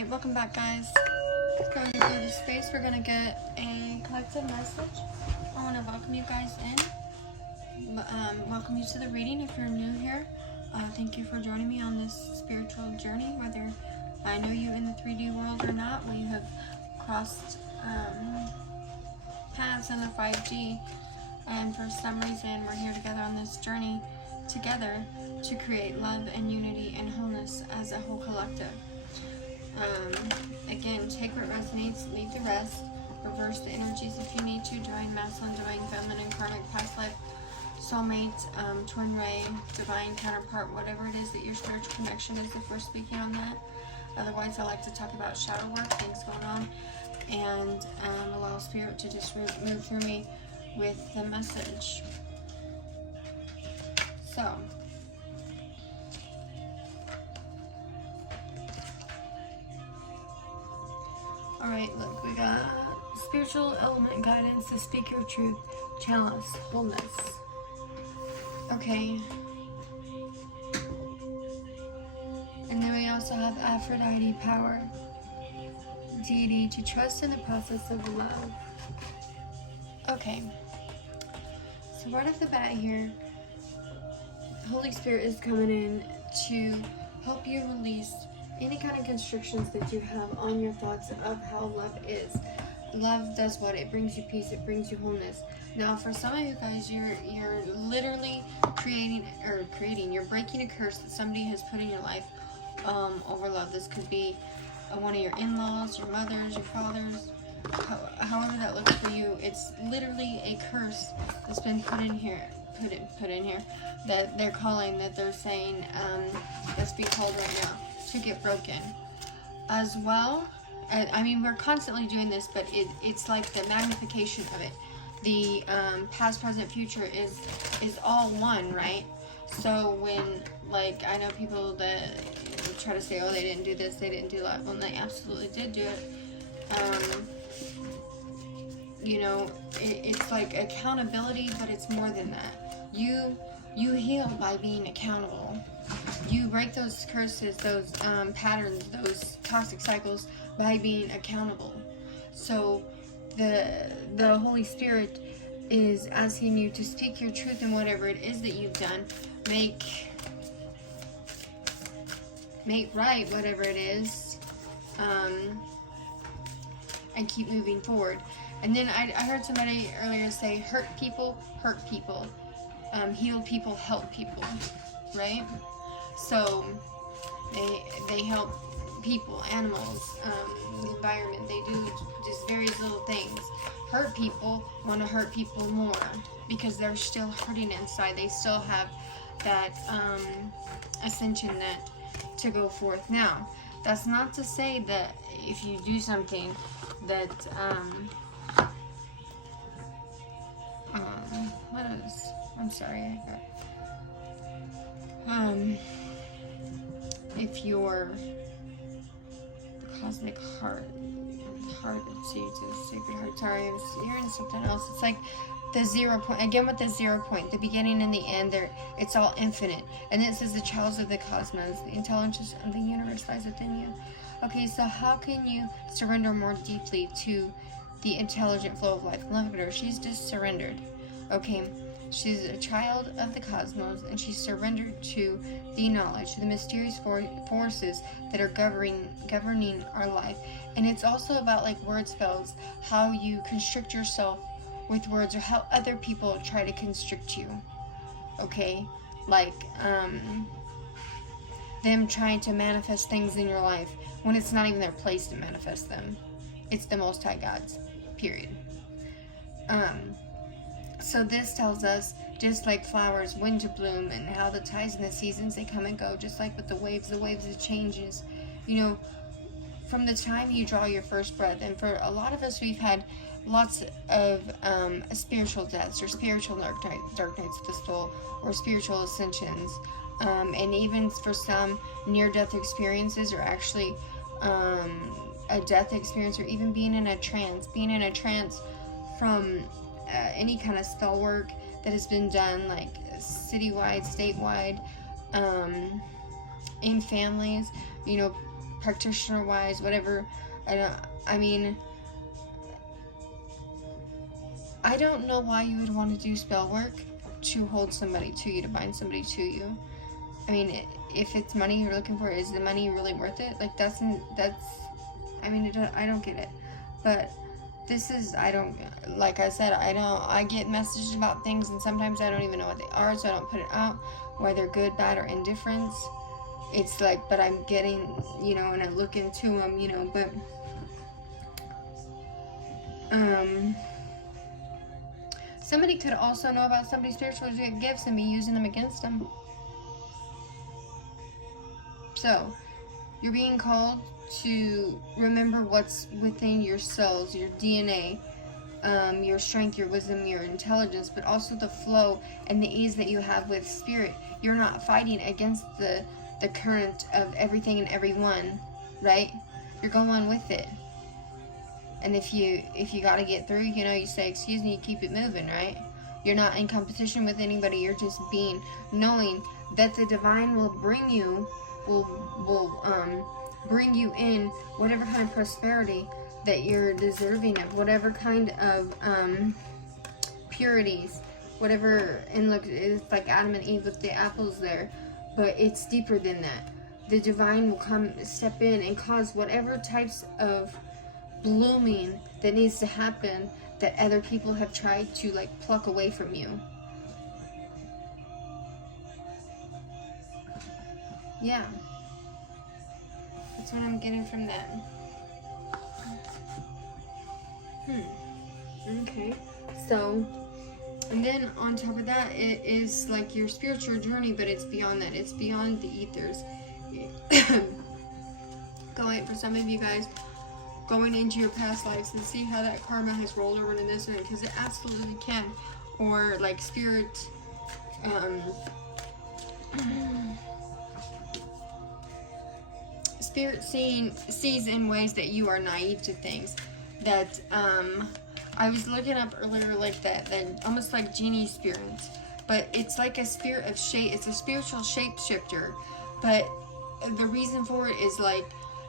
Alright, welcome back, guys. Going through the space, we're going to get a collective message. I want to welcome you guys in. Welcome you to the reading if you're new here. Thank you for joining me on this spiritual journey, whether I know you in the 3D world or not. We have crossed paths in the 5G, and for some reason we're here together on this journey together to create love and unity and wholeness as a whole collective. Again, take what resonates, leave the rest, reverse the energies if you need to, divine masculine, divine feminine, karmic past life, soulmate, twin ray, divine counterpart, whatever it is that your spiritual connection is if we're speaking on that. Otherwise, I like to talk about shadow work, things going on, and allow spirit to just move through me with the message. So, alright, look, we got spiritual element guidance to speak your truth, chalice, wholeness. Okay. And then we also have Aphrodite, power, deity, to trust in the process of love. Okay. So right off the bat here, Holy Spirit is coming in to help you release any kind of constrictions that you have on your thoughts of how love is. Love does what? It brings you peace, it brings you wholeness. Now for some of you guys, you're literally you're breaking a curse that somebody has put in your life over love. This could be one of your in-laws, your mothers, your fathers, however that looks for you. It's literally a curse that's been put in here, that they're calling, that they're saying let's be called right now to get broken. As well, I mean, we're constantly doing this, but it's like the magnification of it. The past, present, future is all one, right? So when, like, I know people that try to say, oh, they didn't do this, they didn't do that. Well, they absolutely did do it. You know, it's like accountability, but it's more than that. You heal by being accountable. You break those curses, those patterns, those toxic cycles by being accountable. So the Holy Spirit is asking you to speak your truth in whatever it is that you've done. Make right whatever it is, and keep moving forward. And then I heard somebody earlier say, hurt people, heal people, help people, right? So they help people, animals, the environment. They do just various little things. Hurt people want to hurt people more because they're still hurting inside. They still have that ascension that to go forth. Now, that's not to say that if you do something that I'm sorry, if your cosmic heart of Jesus, sacred heart, sorry, I was hearing something else. It's like the 0 point, again with the 0 point, the beginning and the end, it's all infinite. And it says the chalice of the cosmos, the intelligence of the universe lies within you. Okay, so how can you surrender more deeply to the intelligent flow of life? Look at her, she's just surrendered. Okay, she's a child of the cosmos, and she's surrendered to the knowledge, to the mysterious forces that are governing our life. And it's also about, like, word spells, how you constrict yourself with words, or how other people try to constrict you. Okay, like them trying to manifest things in your life when it's not even their place to manifest them. It's the Most High God's, period. So this tells us, just like flowers, when to bloom, and how the tides and the seasons, they come and go, just like with the waves it changes. You know, from the time you draw your first breath, and for a lot of us, we've had lots of spiritual deaths, or spiritual dark nights of the soul, or spiritual ascensions, and even for some, near-death experiences, or actually a death experience, or even being in a trance from any kind of spell work that has been done, like citywide, statewide, in families. You know, practitioner wise, whatever. I mean, I don't know why you would want to do spell work to hold somebody to you, to bind somebody to you. I mean, if it's money you're looking for, is the money really worth it? Like, I mean, I don't get it. But this is, like I said, I get messages about things, and sometimes I don't even know what they are, so I don't put it out, whether good, bad, or indifference. It's like, but I'm getting, and I look into them, but, somebody could also know about somebody's spiritual gifts and be using them against them. So, you're being called to remember what's within your cells, your DNA, your strength, your wisdom, your intelligence, but also the flow and the ease that you have with spirit. You're not fighting against the current of everything and everyone, right? You're going with it. And if you gotta get through, you say excuse me, you keep it moving, right? You're not in competition with anybody. You're just knowing that the divine will bring you bring you in whatever kind of prosperity that you're deserving of, whatever kind of purities, whatever. And look, it's like Adam and Eve with the apples there, but it's deeper than that. The divine will step in and cause whatever types of blooming that needs to happen that other people have tried to pluck away from you. Yeah, that's what I'm getting from that. Okay, so, and then on top of that, it is like your spiritual journey, but it's beyond that. It's beyond the ethers. Going, for some of you guys, going into your past lives and see how that karma has rolled over into this one, because it absolutely can. Or like spirit, spirit sees in ways that you are naive to things. That I was looking up earlier, like that almost like genie spirit, but it's like a spirit of shape. It's a spiritual shapeshifter, but the reason for it is like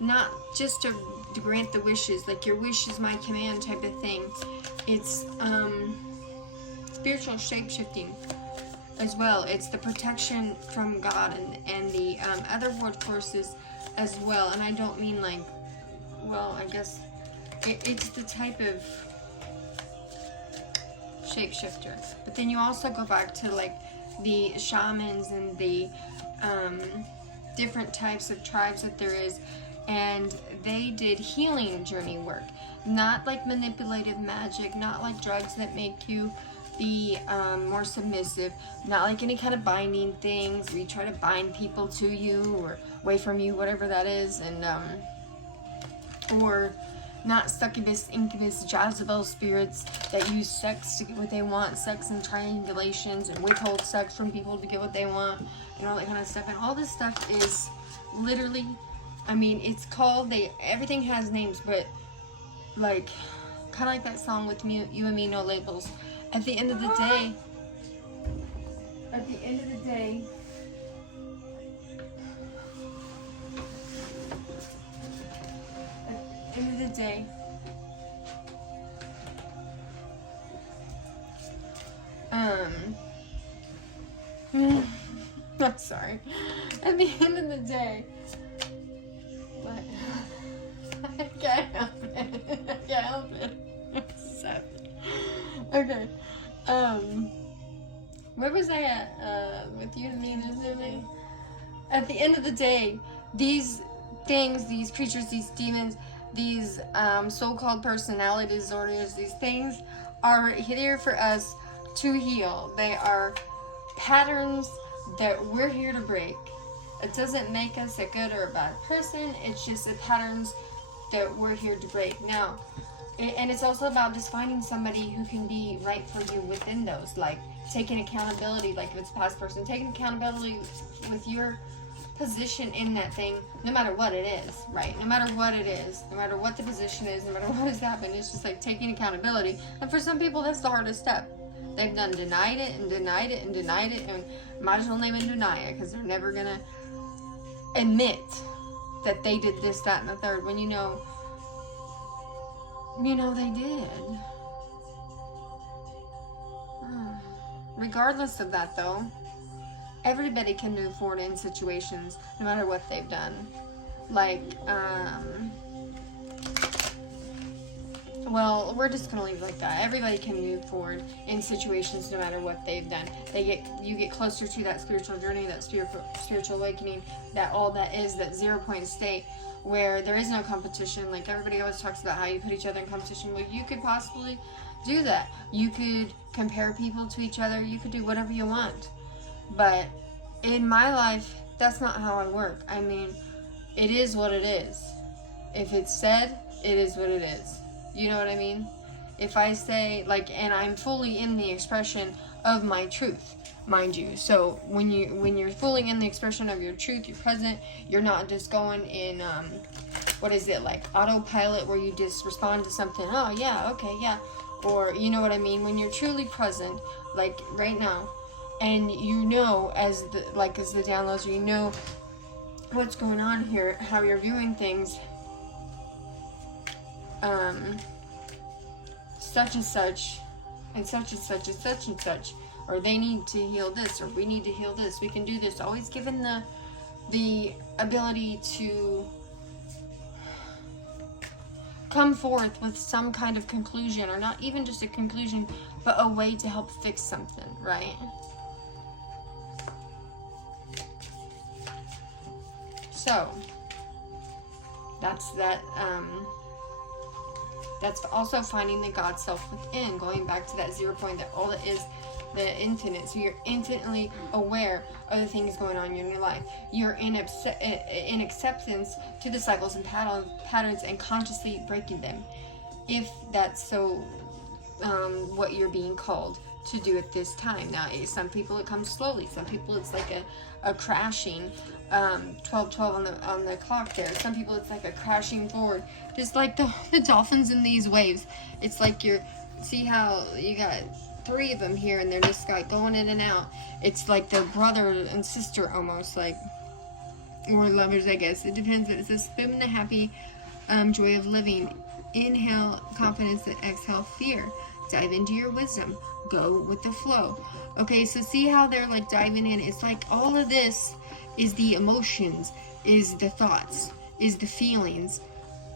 not just to grant the wishes, like your wish is my command type of thing. It's spiritual shapeshifting as well. It's the protection from God and the other world forces as well. And I don't mean like, well, I guess it's the type of shapeshifter. But then you also go back to like the shamans and the different types of tribes that there is, and they did healing journey work, not like manipulative magic, not like drugs that make you be more submissive, not like any kind of binding things where you try to bind people to you or away from you, whatever that is, and or not succubus, incubus, Jezebel spirits that use sex to get what they want, sex and triangulations, and withhold sex from people to get what they want, and all that kind of stuff. And all this stuff is literally, I mean, it's called, everything has names, but like, kind of like that song with You and Me, No Labels. At the end of the day, I'm sorry. At the end of the day, but I can't help it. It's sad. Okay. Where was I at? With you and me this evening? At the end of the day, these things, these creatures, these demons, these so-called personality disorders, these things are here for us to heal. They are patterns that we're here to break. It doesn't make us a good or a bad person. It's just the patterns that we're here to break. Now, and it's also about just finding somebody who can be right for you within those, like taking accountability, like if it's a past person, taking accountability with your position in that thing, no matter what it is, right? No matter what it is, no matter what the position is, no matter what has happened, it's just like taking accountability. And for some people, that's the hardest step. They've denied it, and might as well name it deny it, because they're never gonna admit that they did this, that, and the third, when you know they did. Regardless of that, though, everybody can move forward in situations, no matter what they've done. Like, well, we're just gonna leave it like that. Everybody can move forward in situations, no matter what they've done. You get closer to that spiritual journey, that spiritual awakening, that all that is, that 0 point state, where there is no competition. Like, everybody always talks about how you put each other in competition. Well, you could possibly do that. You could compare people to each other. You could do whatever you want. But in my life, that's not how I work. I mean, it is what it is. If it's said, it is what it is. You know what I mean? If I say, like, and I'm fully in the expression of my truth, mind you. So when you're fully in the expression of your truth, you're present. You're not just going in, like autopilot, where you just respond to something. Oh yeah, okay, yeah, or you know what I mean. When you're truly present, like right now, and you know, as the downloads, you know what's going on here, how you're viewing things. Such and such, and such and such, and such and such, or they need to heal this, or we need to heal this. We can do this. Always given the ability to come forth with some kind of conclusion, or not even just a conclusion, but a way to help fix something, right? So that's that. That's also finding the God self within, going back to that 0 point, that all that is the infinite. So you're infinitely aware of the things going on in your life. You're in acceptance to the cycles and patterns, and consciously breaking them, if that's so what you're being called to do at this time. Now, some people it comes slowly. Some people it's like a crashing 12:12 on the clock there. Some people it's like a crashing forward, just like the dolphins in these waves. It's like see how you got 3 of them here, and they're just like going in and out. It's like the brother and sister almost, like, or lovers, I guess. It depends. It's a swim in the happy joy of living. Inhale confidence and exhale fear. Dive into your wisdom. Go with the flow. Okay, so see how they're like diving in. It's like all of this is the emotions, is the thoughts, is the feelings,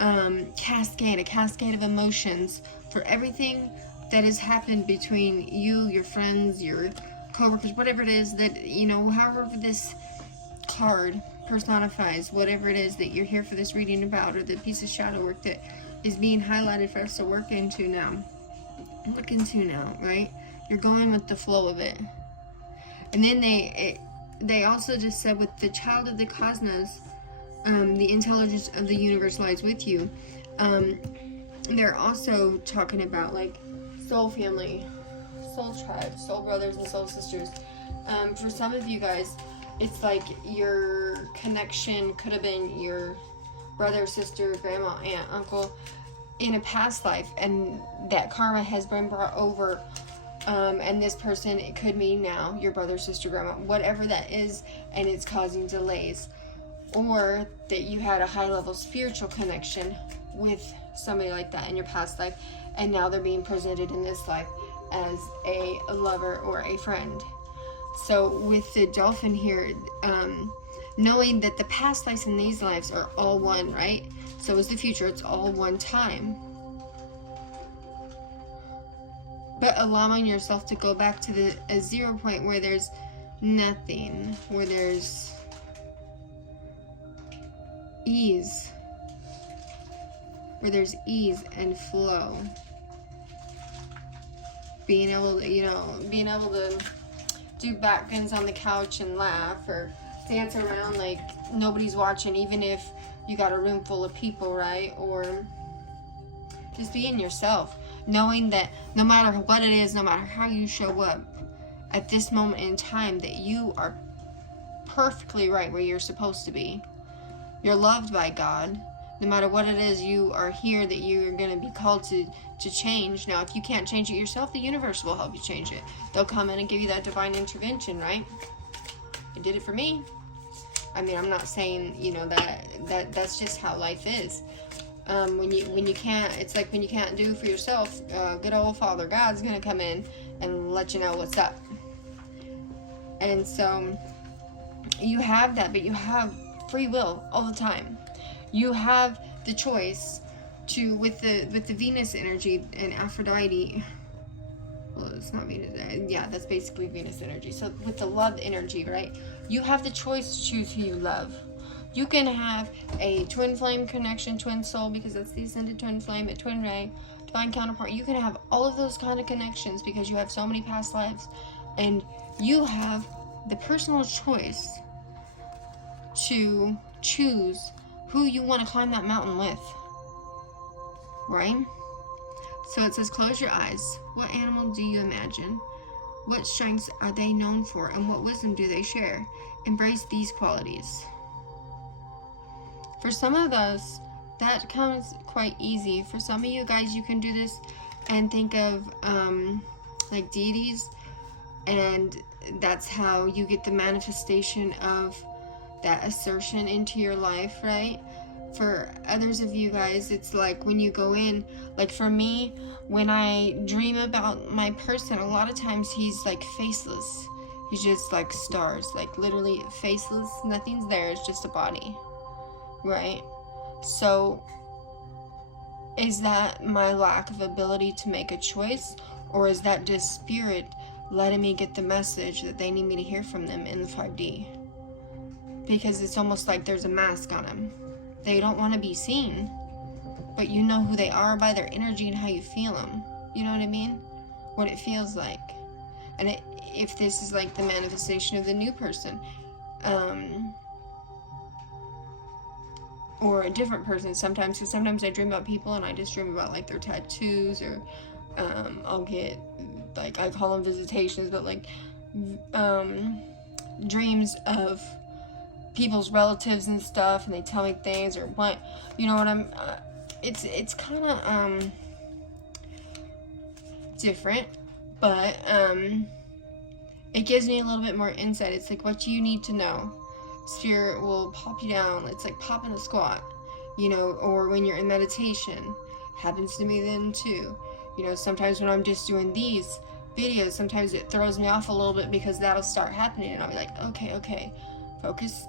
a cascade of emotions for everything that has happened between you, your friends, your coworkers, whatever it is that, however this card personifies whatever it is that you're here for this reading about, or the piece of shadow work that is being highlighted for us to look into now, right? You're going with the flow of it. And then they also just said, with the child of the cosmos, the intelligence of the universe lies with you. They're also talking about like soul family, soul tribe, soul brothers and soul sisters. For some of you guys, it's like your connection could have been your brother, sister, grandma, aunt, uncle in a past life, and that karma has been brought over. And this person, it could mean now your brother, sister, grandma, whatever that is, and it's causing delays. Or that you had a high level spiritual connection with somebody like that in your past life, and now they're being presented in this life as a lover or a friend. So with the dolphin here, knowing that the past lives and these lives are all one, right? So is the future, it's all one time. But allowing yourself to go back to a 0 point where there's nothing, where there's ease, and flow. Being able to do back bends on the couch and laugh, or dance around like nobody's watching, even if you got a room full of people, right? Or just being yourself, knowing that no matter what it is, no matter how you show up at this moment in time, that you are perfectly right where you're supposed to be. You're loved by God. No matter what it is, you are here, that you're going to be called to change. Now, if you can't change it yourself, the universe will help you change it. They'll come in and give you that divine intervention, right? It did it for me. I mean, I'm not saying, you know, that's just how life is. When you can't, it's like when you can't do for yourself, good old Father God's gonna come in and let you know what's up. And so you have that, but you have free will all the time. You have the choice to, with the Venus energy and Aphrodite. Well, it's not Venus. Yeah, that's basically Venus energy. So with the love energy, right? You have the choice to choose who you love. You can have a twin flame connection, twin soul, because that's the ascended twin flame, a twin ray, divine counterpart. You can have all of those kind of connections because you have so many past lives, and you have the personal choice to choose who you want to climb that mountain with, right? So it says, close your eyes. What animal do you imagine? What strengths are they known for, and what wisdom do they share? Embrace these qualities. For some of us, that comes quite easy. For some of you guys, you can do this and think of like deities, and that's how you get the manifestation of that assertion into your life, right? For others of you guys, it's like when you go in, like for me, when I dream about my person, a lot of times he's like faceless. He's just like stars, like literally faceless. Nothing's there, it's just a body, right? So is that my lack of ability to make a choice, or is that just spirit letting me get the message that they need me to hear from them in the 5D? Because it's almost like there's a mask on them. They don't want to be seen, but you know who they are by their energy and how you feel them. You know what I mean? What it feels like. And if this is like the manifestation of the new person, or a different person sometimes, because sometimes I dream about people and I just dream about like their tattoos, or I'll get, like, I call them visitations, but like dreams of people's relatives and stuff, and they tell me things, or what, you know what I'm, it's kind of different, but it gives me a little bit more insight. It's like what you need to know. Spirit will pop you down. It's like popping a squat, you know, or when you're in meditation. Happens to me then too. You know, sometimes when I'm just doing these videos, sometimes it throws me off a little bit because that'll start happening, and I'll be like, okay, focus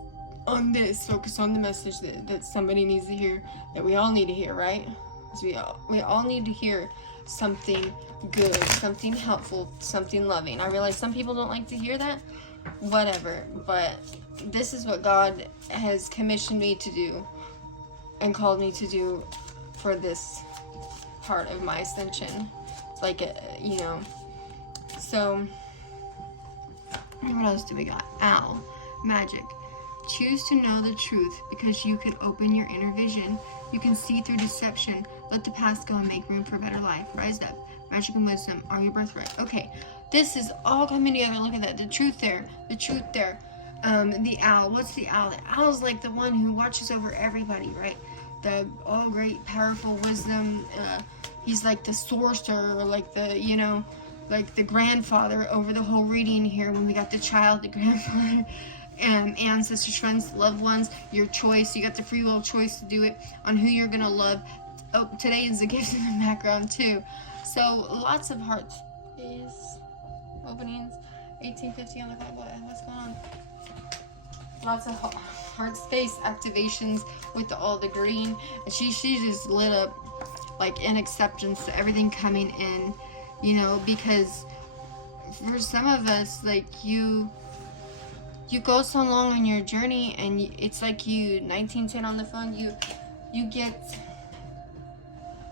on this, focus on the message that somebody needs to hear, that we all need to hear, right? Because we all need to hear something good, something helpful, something loving. I realize some people don't like to hear that, whatever, but this is what God has commissioned me to do and called me to do for this part of my ascension. It's like, you know, so what else do we got? Owl, magic. Choose to know the truth because you could open your inner vision. You can see through deception. Let the past go and make room for a better life. Rise up. Magic and wisdom are your birthright. Okay, this is all coming together. Look at that. The truth there. The truth there. The owl. What's the owl? The owl is like the one who watches over everybody, right? The all great, powerful wisdom. He's like the sorcerer, like the, you know, like the grandfather over the whole reading here. When we got the child, the grandfather. Ancestors, friends, loved ones, your choice. You got the free will choice to do it on who you're gonna love. Oh, today is the gift in the background too. So lots of heart space openings. 1850 on the clock. What's going on? Lots of heart space activations with all the green. And she just lit up like in acceptance to everything coming in. You know, because for some of us, like you go so long on your journey, and it's like you 1910 on the phone, you get,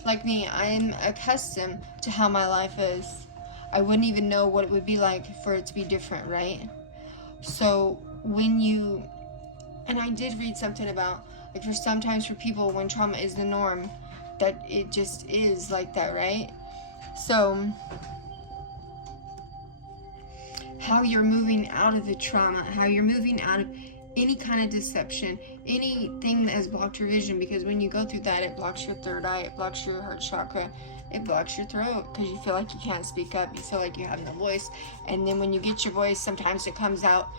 like me, I'm accustomed to how my life is. I wouldn't even know what it would be like for it to be different, right? So when you, and I did read something about, like, for sometimes for people when trauma is the norm, that it just is like that, right? So how you're moving out of the trauma, how you're moving out of any kind of deception, anything that has blocked your vision, because when you go through that, it blocks your third eye, it blocks your heart chakra, it blocks your throat, because you feel like you can't speak up, you feel like you have no voice. And then when you get your voice, sometimes it comes out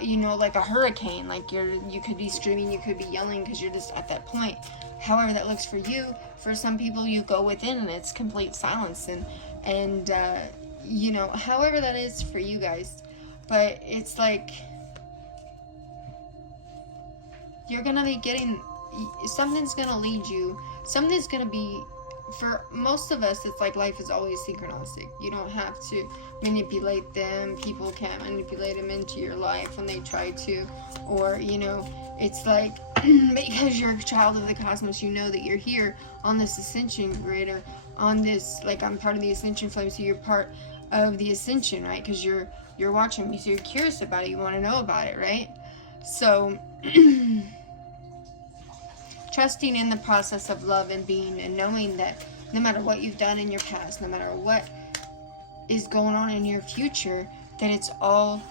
you know, like a hurricane. Like you could be screaming, you could be yelling because you're just at that point. However that looks for you. For some people, you go within and it's complete silence, and you know, however that is for you guys. But it's like you're gonna be getting, something's gonna lead you, something's gonna be, for most of us, it's like life is always synchronistic. You don't have to manipulate them. People can't manipulate them into your life when they try to. Or, you know, it's like, because you're a child of the cosmos, you know that you're here on this ascension grid, or on this, like, I'm part of the ascension flame, so you're part of the ascension, right? Because you're watching me, so you're curious about it, you want to know about it, right? So trusting in the process of love and being, and knowing that no matter what you've done in your past, no matter what is going on in your future, that it's all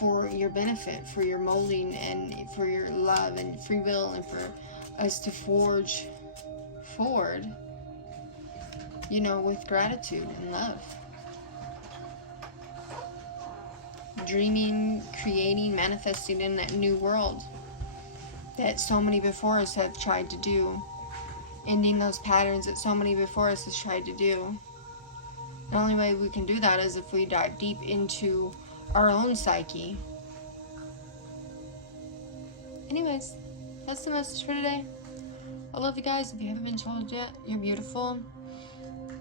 for your benefit, for your molding, and for your love and free will, and for us to forge forward, you know, with gratitude and love. Dreaming, creating, manifesting in that new world that so many before us have tried to do. Ending those patterns that so many before us has tried to do. The only way we can do that is if we dive deep into our own psyche. Anyways, that's the message for today. I love you guys. If you haven't been told yet, you're beautiful.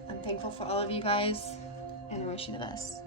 I'm thankful for all of you guys, and I wish you the best.